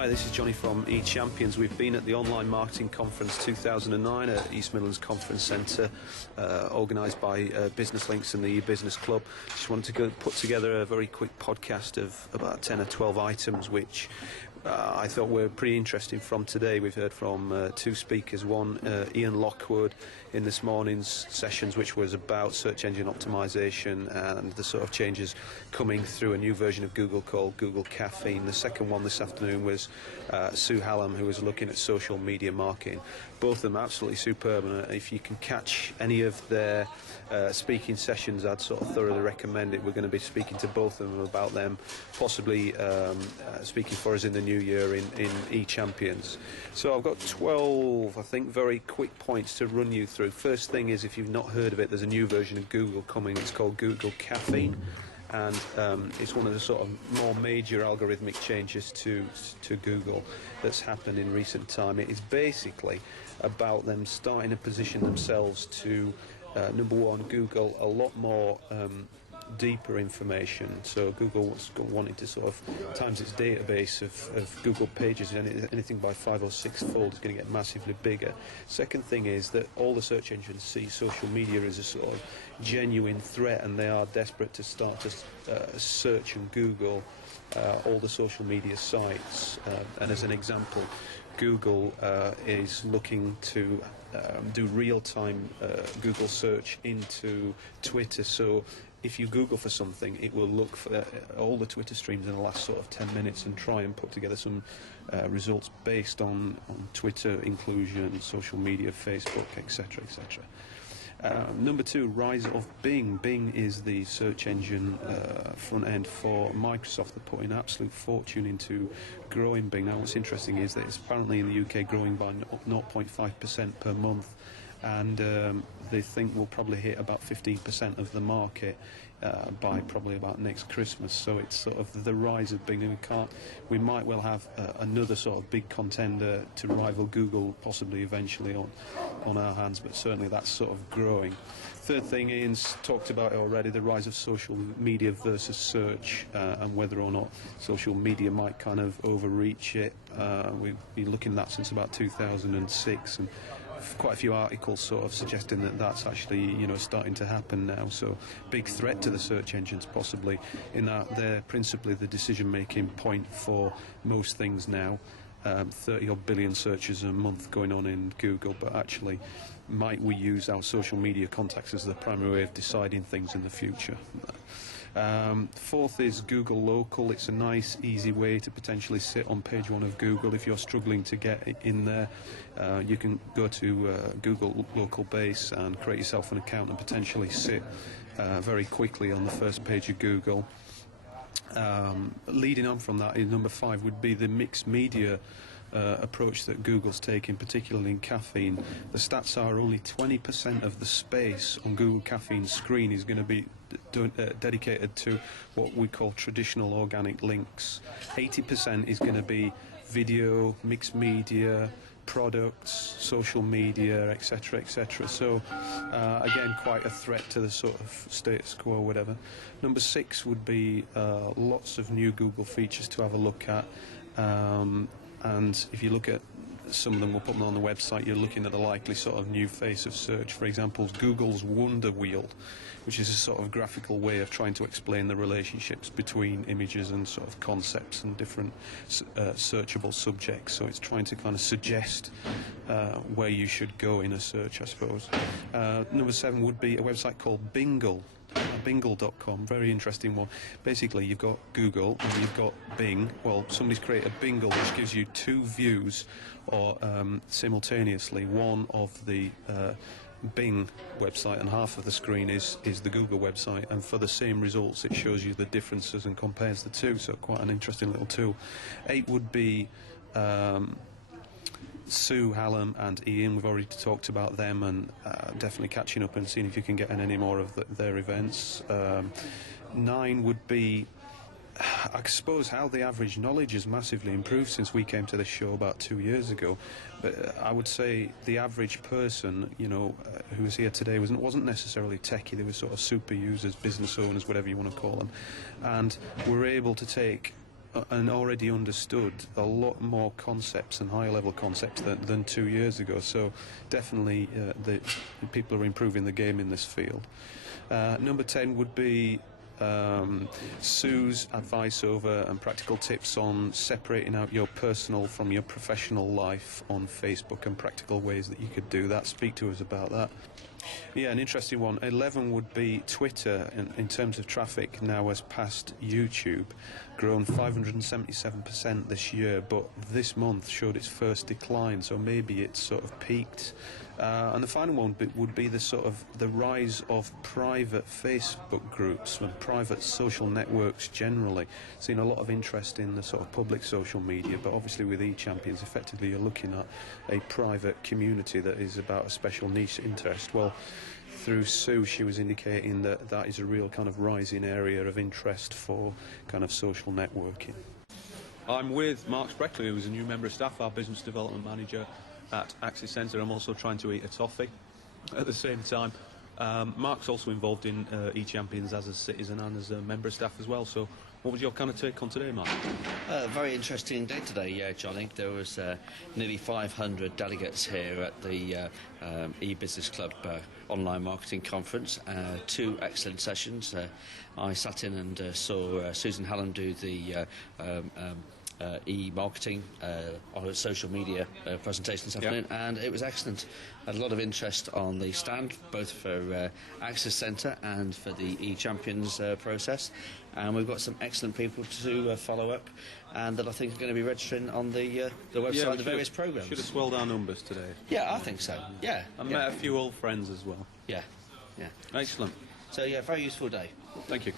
Hi, this is Johnny from eChampions. We've been at the Online Marketing Conference 2009 at East Midlands Conference Centre, organised by Business Links and the E-Business Club. Just wanted to put together a very quick podcast of about 10 or 12 items which I thought were pretty interesting from today. We've heard from two speakers, one Ian Lockwood in this morning's sessions, which was about search engine optimization and the sort of changes coming through a new version of Google called Google Caffeine. The second one this afternoon was Sue Hallam, who was looking at social media marketing. Both of them absolutely superb, and if you can catch any of their speaking sessions, I'd sort of thoroughly recommend it. We're going to be speaking to both of them about them, possibly speaking for us in the new year in eChampions. So I've got 12, I think, very quick points to run you through. First thing is, if you've not heard of it, there's a new version of Google coming. It's called Google Caffeine, and it's one of the sort of more major algorithmic changes to Google that's happened in recent time. It is basically about them starting to position themselves to number one, Google a lot more deeper information. So Google was wanting to sort of times its database of Google pages, and anything by 5 or 6 fold is going to get massively bigger. Second thing is that all the search engines see social media as a sort of genuine threat, and they are desperate to start to search and Google all the social media sites. And as an example, Google is looking to do real-time Google search into Twitter. So if you Google for something, it will look for all the Twitter streams in the last sort of 10 minutes and try and put together some results based on Twitter inclusion, social media, Facebook, etc., etc. Number 2, rise of Bing. Bing is the search engine front end for Microsoft. They're putting absolute fortune into growing Bing. Now, what's interesting is that it's apparently in the UK growing by 0.5% per month, and they think we'll probably hit about 15% of the market by probably about next Christmas. So it's sort of the rise of Bing, and we might well have another sort of big contender to rival Google, possibly eventually on our hands, but certainly that's sort of growing. Third thing, Ian's talked about it already, the rise of social media versus search, and whether or not social media might kind of overreach it. We've been looking at that since about 2006, and quite a few articles sort of suggesting that that's actually, starting to happen now. So big threat to the search engines, possibly, in that they're principally the decision-making point for most things now. 30-odd billion searches a month going on in Google, but actually, might we use our social media contacts as the primary way of deciding things in the future? Fourth is Google Local. It's a nice, easy way to potentially sit on page 1 of Google. If you're struggling to get in there, you can go to Google Local Base and create yourself an account and potentially sit very quickly on the first page of Google. Leading on from that, number 5 would be the mixed media approach that Google's taking, particularly in Caffeine. The stats are only 20% of the space on Google Caffeine's screen is going to be dedicated to what we call traditional organic links. 80% is going to be video, mixed media, products, social media, etc., etc. So again, quite a threat to the sort of status quo, whatever. Number 6 would be lots of new Google features to have a look at, and if you look at some of them, we'll put them on the website, you're looking at a likely sort of new face of search. For example, Google's Wonder Wheel, which is a sort of graphical way of trying to explain the relationships between images and sort of concepts and different searchable subjects. So it's trying to kind of suggest where you should go in a search, I suppose. Number 7 would be a website called Bingle. Bingle.com, very interesting one. Basically, you've got Google and you've got Bing. Well, somebody's created a Bingle which gives you 2 views, or simultaneously, one of the Bing website and half of the screen is the Google website, and for the same results it shows you the differences and compares the two. So quite an interesting little tool. 8 would be Sue Hallam and Ian. We've already talked about them, and definitely catching up and seeing if you can get in any more of their events. 9 would be, I suppose, how the average knowledge has massively improved since we came to this show about 2 years ago. But I would say the average person, who was here today wasn't necessarily techie. They were sort of super users, business owners, whatever you want to call them, and we're able to take and already understood a lot more concepts and higher level concepts than 2 years ago. So definitely the people are improving the game in this field. Number 10 would be Sue's advice over and practical tips on separating out your personal from your professional life on Facebook and practical ways that you could do that. Speak to us about that. Yeah, an interesting one. 11 would be Twitter. In terms of traffic, now has passed YouTube, grown 577% this year, but this month showed its first decline, so maybe it's sort of peaked. And the final one would be the rise of private Facebook groups and private social networks generally. Seen a lot of interest in the sort of public social media, but obviously with eChampions, effectively you're looking at a private community that is about a special niche interest. Well, through Sue, she was indicating that that is a real kind of rising area of interest for kind of social networking. I'm with Mark Spreckley, who is a new member of staff, our business development manager at Axis Centre. I'm also trying to eat a toffee at the same time. Mark's also involved in eChampions as a citizen and as a member of staff as well. So what was your kind of take on today, Mark? Very interesting day today, Johnny. There was nearly 500 delegates here at the e-Business Club online marketing conference. 2 excellent sessions. I sat in and saw Susan Hallam do the e-marketing on a social media presentation this afternoon, and it was excellent. Had a lot of interest on the stand, both for Access Centre and for the eChampions process, and we've got some excellent people to follow up, and that I think are going to be registering on the website, the various programmes. Should have swelled our numbers today. Yeah, I think so. Yeah, I met a few old friends as well. Yeah. Excellent. So yeah, very useful day. Thank you.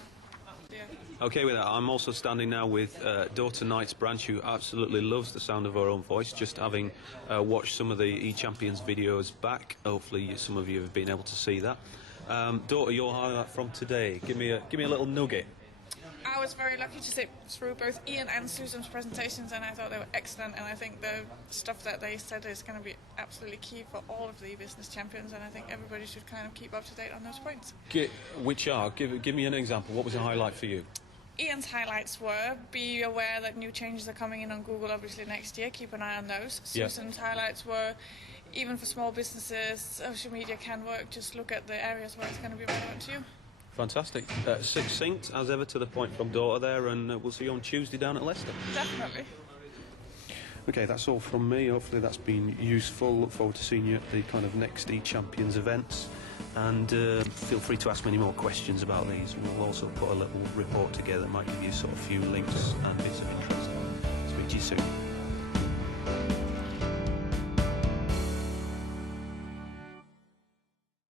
Okay, with that, I'm also standing now with Daughter Knight's branch, who absolutely loves the sound of her own voice, just having watched some of the eChampions videos back. Hopefully some of you have been able to see that. Daughter, your highlight from today, give me a little nugget. I was very lucky to sit through both Ian and Susan's presentations, and I thought they were excellent, and I think the stuff that they said is going to be absolutely key for all of the business champions, and I think everybody should kind of keep up to date on those points. Which are? Give me an example. What was a highlight for you? Ian's highlights were, be aware that new changes are coming in on Google obviously next year, keep an eye on those. Yeah. Susan's highlights were, even for small businesses, social media can work, just look at the areas where it's going to be relevant to you. Fantastic. Succinct, as ever, to the point from Daughter there, and we'll see you on Tuesday down at Leicester. Definitely. Okay, that's all from me. Hopefully that's been useful. Look forward to seeing you at the kind of next eChampions events. And feel free to ask me any more questions about these. We'll also put a little report together that might give you sort of a few links and bits of interest. Speak to you soon.